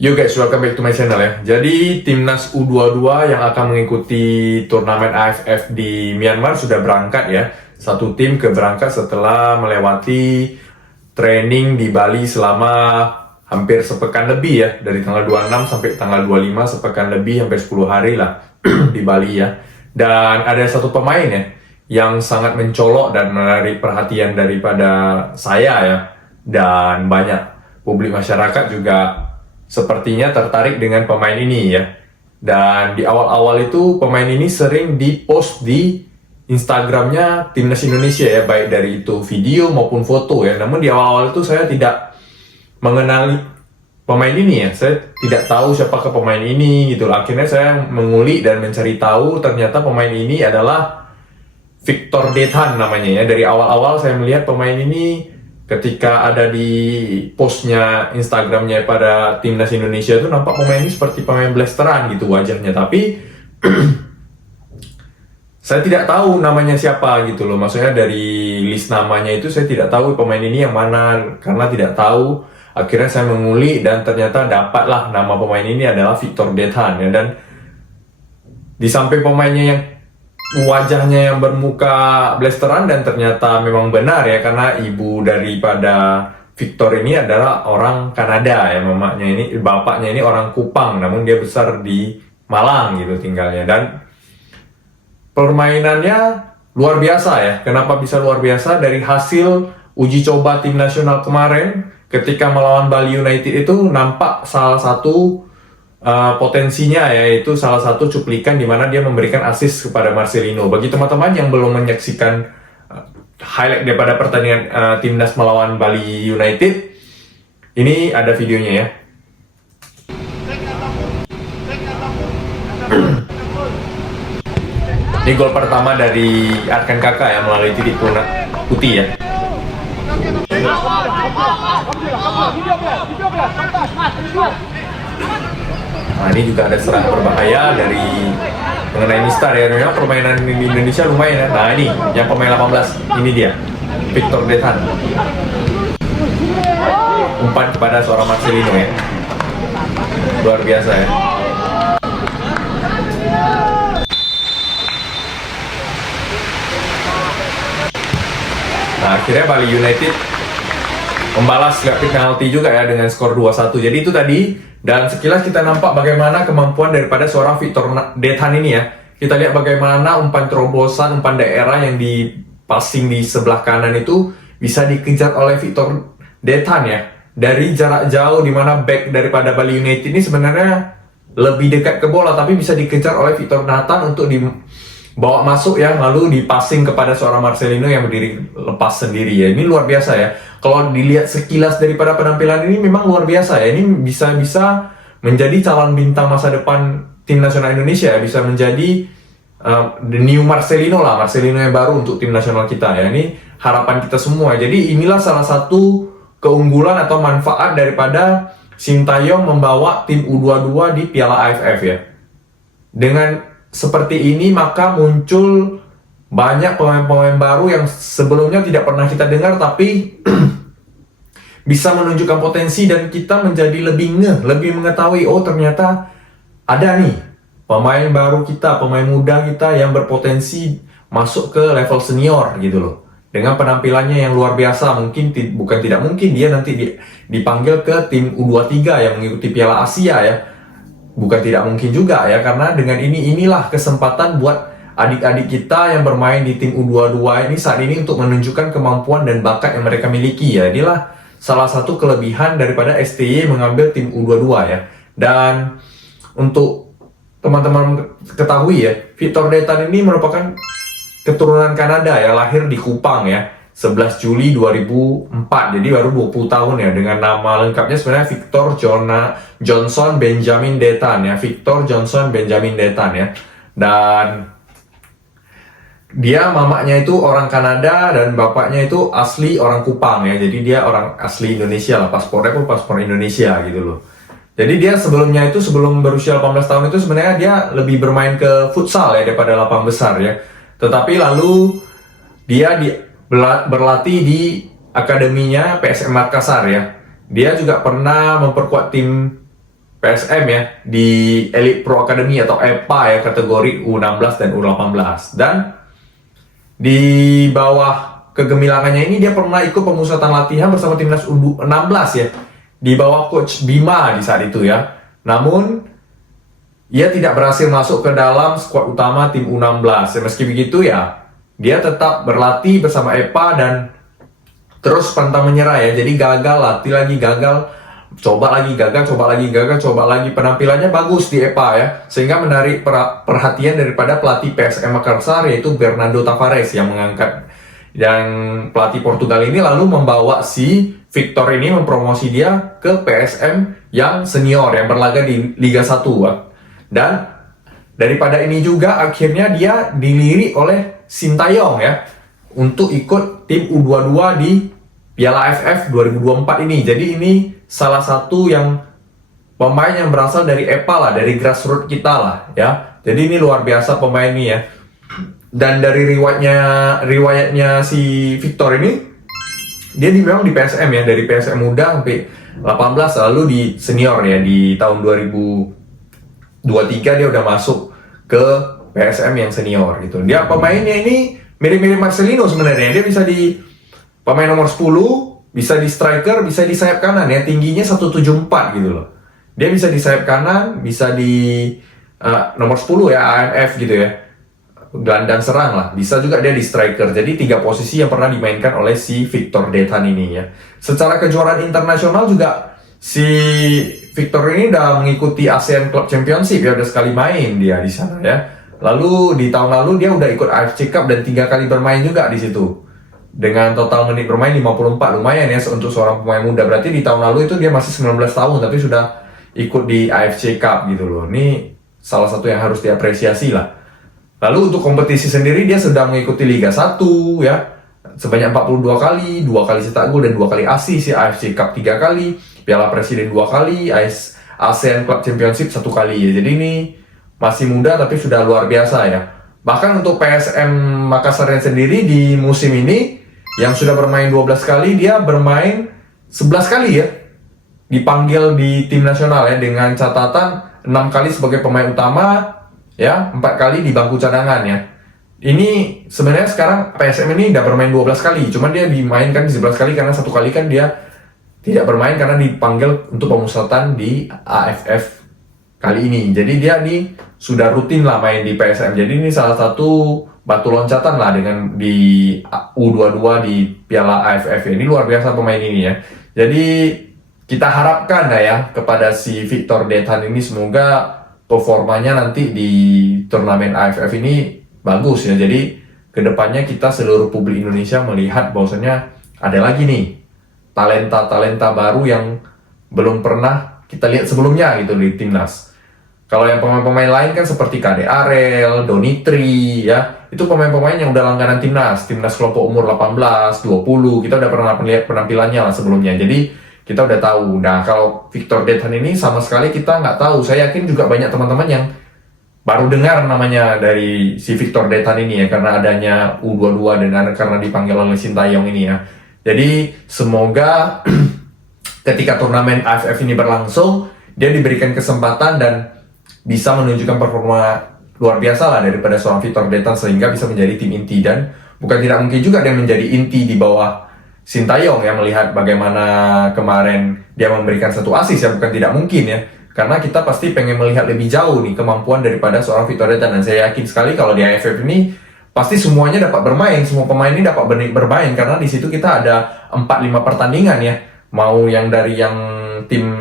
Yo guys, welcome back to my channel ya. Jadi timnas U22 yang akan mengikuti turnamen AFF di Myanmar sudah berangkat ya. Satu tim berangkat setelah melewati training di Bali selama hampir sepekan lebih ya. Dari tanggal 26 sampai tanggal 25, sepekan lebih, hampir 10 hari lah di Bali ya. Dan ada satu pemain ya yang sangat mencolok dan menarik perhatian daripada saya ya. Dan banyak publik masyarakat juga sepertinya tertarik dengan pemain ini ya. Dan di awal-awal itu pemain ini sering di-post di Instagramnya Timnas Indonesia ya, baik dari itu video maupun foto ya. Namun di awal-awal itu saya tidak mengenali pemain ini ya. Saya tidak tahu siapakah pemain ini gitu. Akhirnya saya mengulik dan mencari tahu, ternyata pemain ini adalah Victor Dethan namanya ya. Dari awal-awal saya melihat pemain ini ketika ada di postnya Instagramnya pada Timnas Indonesia itu nampak pemain ini seperti pemain blasteran gitu wajahnya, tapi saya tidak tahu namanya siapa gitu loh. Maksudnya dari list namanya itu saya tidak tahu pemain ini yang mana, karena tidak tahu. Akhirnya saya mengulik dan ternyata dapatlah nama pemain ini adalah Victor Dethan ya. Dan di samping pemainnya yang wajahnya yang bermuka blasteran, dan ternyata memang benar ya, karena ibu daripada Victor ini adalah orang Kanada ya, bapaknya ini orang Kupang, namun dia besar di Malang gitu tinggalnya. Dan permainannya luar biasa ya. Kenapa bisa luar biasa? Dari hasil uji coba tim nasional kemarin ketika melawan Bali United itu nampak salah satu potensinya, yaitu salah satu cuplikan di mana dia memberikan assist kepada Marcelino. Bagi teman-teman yang belum menyaksikan highlight daripada pertandingan timnas melawan Bali United, ini ada videonya ya. Ini gol pertama dari Arkan Kakak ya, melalui titik putih ya. Nah, ini juga ada serangan berbahaya dari mengenai Mistar ya. Memang permainan di Indonesia lumayan ya. Nah, ini yang pemain 18, ini dia Victor Dethan, umpan kepada seorang Marcelino ya. Luar biasa ya. Nah, akhirnya Bali United membalas penalti juga ya dengan skor 2-1. Jadi itu tadi. Dan sekilas kita nampak bagaimana kemampuan daripada seorang Victor Dethan ini ya. Kita lihat bagaimana umpan terobosan, umpan daerah yang passing di sebelah kanan itu bisa dikejar oleh Victor Dethan ya. Dari jarak jauh, di mana back daripada Bali United ini sebenarnya lebih dekat ke bola, tapi bisa dikejar oleh Victor Dethan untuk dibawa masuk ya, lalu dipassing kepada seorang Marcelino yang berdiri lepas sendiri ya. Ini luar biasa ya. Kalau dilihat sekilas daripada penampilan ini memang luar biasa ya. Ini bisa menjadi calon bintang masa depan tim nasional Indonesia ya. Bisa menjadi the new Marcelino lah, Marcelino yang baru untuk tim nasional kita ya. Ini harapan kita semua. Jadi inilah salah satu keunggulan atau manfaat daripada Sintayong membawa tim U22 di Piala AFF ya. Dengan seperti ini maka muncul banyak pemain-pemain baru yang sebelumnya tidak pernah kita dengar, tapi bisa menunjukkan potensi dan kita menjadi lebih mengetahui, oh ternyata ada nih pemain baru kita, pemain muda kita yang berpotensi masuk ke level senior gitu loh. Dengan penampilannya yang luar biasa, bukan tidak mungkin dia nanti dipanggil ke tim U23 yang mengikuti Piala Asia ya. Bukan tidak mungkin juga ya, karena dengan inilah kesempatan buat adik-adik kita yang bermain di tim U22 ini saat ini untuk menunjukkan kemampuan dan bakat yang mereka miliki ya. Inilah salah satu kelebihan daripada STY mengambil tim U22 ya. Dan untuk teman-teman ketahui ya, Victor Dethan ini merupakan keturunan Kanada ya, lahir di Kupang ya, 11 Juli 2004, jadi baru 20 tahun ya. Dengan nama lengkapnya sebenarnya Victor Johnson Benjamin Dethan ya, Victor Johnson Benjamin Dethan ya. Dan dia mamanya itu orang Kanada dan bapaknya itu asli orang Kupang ya. Jadi dia orang asli Indonesia lah, paspornya pun paspor Indonesia gitu loh. Jadi dia sebelumnya itu, sebelum berusia 18 tahun itu sebenarnya dia lebih bermain ke futsal ya daripada lapang besar ya. Tetapi lalu dia berlatih di akademinya PSM Makassar ya. Dia juga pernah memperkuat tim PSM ya di Elite Pro Academy atau EPA ya, kategori U16 dan U18. Dan di bawah kegemilangannya ini dia pernah ikut pemusatan latihan bersama timnas U16 ya, di bawah coach Bima di saat itu ya. Namun ia tidak berhasil masuk ke dalam skuad utama tim U16. Ya, meski begitu ya, dia tetap berlatih bersama EPA dan terus pantang menyerah ya. Jadi gagal, latih lagi gagal, coba lagi gagal, coba lagi gagal, coba lagi. Penampilannya bagus di EPA ya, sehingga menarik perhatian daripada pelatih PSM Makassar, yaitu Bernardo Tavares yang mengangkat. Dan pelatih Portugal ini lalu membawa si Victor ini, mempromosi dia ke PSM yang senior yang berlaga di Liga 1. Dan daripada ini juga akhirnya dia dilirik oleh Sintayong ya untuk ikut tim U22 di Piala AFF 2024 ini. Jadi ini salah satu yang pemain yang berasal dari EPA lah, dari grassroots kita lah ya. Jadi ini luar biasa pemain ini ya. Dan dari riwayatnya si Victor ini, dia memang di PSM ya, dari PSM muda sampai 18, lalu di senior ya, di tahun 2023 dia udah masuk ke PSM yang senior gitu. Dia pemainnya ini mirip-mirip Marcelino sebenarnya. Dia bisa di pemain nomor 10, bisa di striker, bisa di sayap kanan ya. Tingginya 174 gitu loh. Dia bisa di sayap kanan, bisa di nomor 10 ya, AMF gitu ya. Gelandang serang lah, bisa juga dia di striker. Jadi 3 posisi yang pernah dimainkan oleh si Victor Dethan ini ya. Secara kejuaraan internasional juga si Victor ini udah mengikuti ASEAN Club Championship ya, udah sekali main dia di sana ya. Lalu di tahun lalu dia udah ikut AFC Cup dan 3 kali bermain juga di situ. Dengan total menit bermain 54, lumayan ya untuk seorang pemain muda. Berarti di tahun lalu itu dia masih 19 tahun tapi sudah ikut di AFC Cup gitu loh. Ini salah satu yang harus diapresiasi lah. Lalu untuk kompetisi sendiri dia sudah mengikuti Liga 1 ya, sebanyak 42 kali, 2 kali cetak gol dan 2 kali assist ya, AFC Cup 3 kali, Piala Presiden 2 kali, ASEAN Club Championship 1 kali ya. Jadi ini masih muda tapi sudah luar biasa ya. Bahkan untuk PSM Makassar sendiri di musim ini yang sudah bermain 12 kali, dia bermain 11 kali ya, dipanggil di tim nasional ya, dengan catatan 6 kali sebagai pemain utama ya, 4 kali di bangku cadangan ya. Ini sebenarnya sekarang PSM ini udah bermain 12 kali, cuman dia dimainkan 11 kali karena 1 kali kan dia tidak bermain karena dipanggil untuk pemusatan di AFF kali ini. Jadi dia nih sudah rutin lah main di PSM. Jadi ini salah satu batu loncatan lah dengan di U22 di Piala AFF. Ini luar biasa pemain ini ya. Jadi kita harapkan ya kepada si Victor Dethan ini, semoga performanya nanti di turnamen AFF ini bagus ya. Jadi kedepannya kita seluruh publik Indonesia melihat bahwasannya ada lagi nih talenta-talenta baru yang belum pernah kita lihat sebelumnya gitu di timnas. Kalau yang pemain-pemain lain kan seperti Kade Arel, Donitri ya, itu pemain-pemain yang udah langganan timnas kelompok umur 18, 20, kita udah pernah lihat penampilannya lah sebelumnya. Jadi kita udah tahu. Nah, kalau Victor Dethan ini sama sekali kita nggak tahu. Saya yakin juga banyak teman-teman yang baru dengar namanya dari si Victor Dethan ini ya, karena adanya U22 dan karena dipanggil oleh Sintayong ini ya. Jadi semoga ketika turnamen AFF ini berlangsung, dia diberikan kesempatan dan bisa menunjukkan performa luar biasa lah daripada seorang Victor Dethan, sehingga bisa menjadi tim inti. Dan bukan tidak mungkin juga dia menjadi inti di bawah Sintayong ya, melihat bagaimana kemarin dia memberikan 1 assist ya, bukan tidak mungkin ya, karena kita pasti pengen melihat lebih jauh nih kemampuan daripada seorang Victor Dethan. Dan saya yakin sekali kalau di AFF ini pasti semuanya dapat bermain, semua pemain ini dapat bermain, karena di situ kita ada 4-5 pertandingan ya, mau yang dari yang tim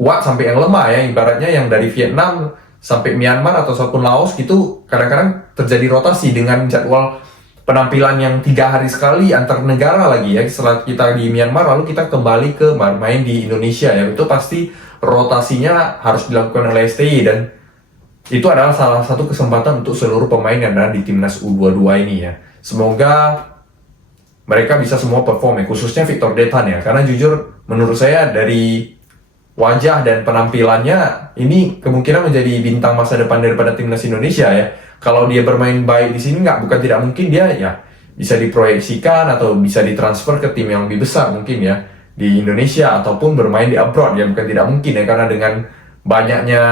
kuat sampai yang lemah ya, ibaratnya yang dari Vietnam sampai Myanmar atau ataupun Laos gitu, kadang-kadang terjadi rotasi dengan jadwal penampilan yang 3 hari sekali antar negara lagi ya. Setelah kita di Myanmar lalu kita kembali ke main di Indonesia ya, itu pasti rotasinya harus dilakukan oleh STY, dan itu adalah salah satu kesempatan untuk seluruh pemain yang ada di timnas U22 ini ya. Semoga mereka bisa semua perform ya, khususnya Victor Dethan ya, karena jujur menurut saya dari wajah dan penampilannya ini kemungkinan menjadi bintang masa depan daripada timnas Indonesia ya. Kalau dia bermain baik di sini bukan tidak mungkin dia ya bisa diproyeksikan atau bisa ditransfer ke tim yang lebih besar mungkin ya di Indonesia, ataupun bermain di abroad ya, bukan tidak mungkin ya, karena dengan banyaknya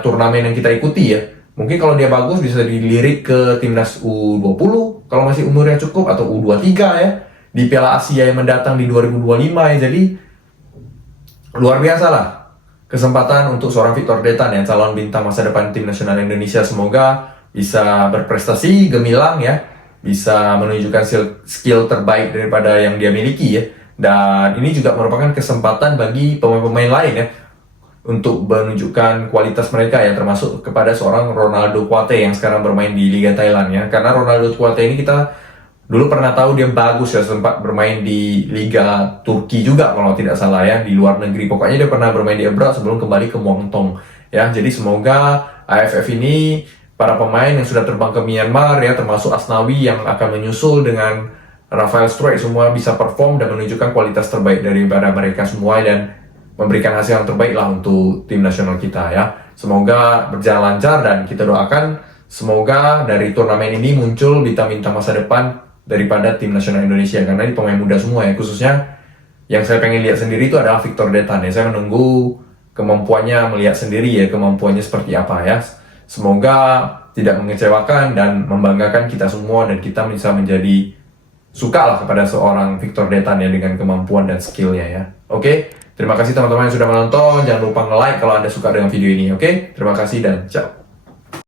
turnamen yang kita ikuti ya. Mungkin kalau dia bagus bisa dilirik ke timnas U20 kalau masih umurnya cukup, atau U23 ya, di Piala Asia yang mendatang di 2025 ya. Jadi luar biasa lah kesempatan untuk seorang Victor Detan ya, calon bintang masa depan tim nasional Indonesia. Semoga bisa berprestasi gemilang ya, bisa menunjukkan skill terbaik daripada yang dia miliki ya. Dan ini juga merupakan kesempatan bagi pemain-pemain lain ya untuk menunjukkan kualitas mereka ya, termasuk kepada seorang Ronaldo Kuate yang sekarang bermain di Liga Thailand ya. Karena Ronaldo Kuate ini kita dulu pernah tahu dia bagus ya, sempat bermain di Liga Turki juga kalau tidak salah ya, di luar negeri. Pokoknya dia pernah bermain di abroad sebelum kembali ke Muangthong ya. Jadi semoga AFF ini, para pemain yang sudah terbang ke Myanmar ya, termasuk Asnawi yang akan menyusul dengan Rafael Struijk, semua bisa perform dan menunjukkan kualitas terbaik daripada mereka semua dan memberikan hasil yang terbaik lah untuk tim nasional kita ya. Semoga berjalan lancar dan kita doakan semoga dari turnamen ini muncul bintang-bintang masa depan daripada tim nasional Indonesia, karena ini pemain muda semua ya. Khususnya yang saya pengen lihat sendiri itu adalah Victor Detan ya. Saya menunggu kemampuannya, melihat sendiri ya kemampuannya seperti apa ya. Semoga tidak mengecewakan dan membanggakan kita semua, dan kita bisa menjadi suka lah kepada seorang Victor Detan ya dengan kemampuan dan skillnya ya. Oke, terima kasih teman-teman yang sudah menonton. Jangan lupa nge-like kalau Anda suka dengan video ini. Oke, terima kasih dan ciao.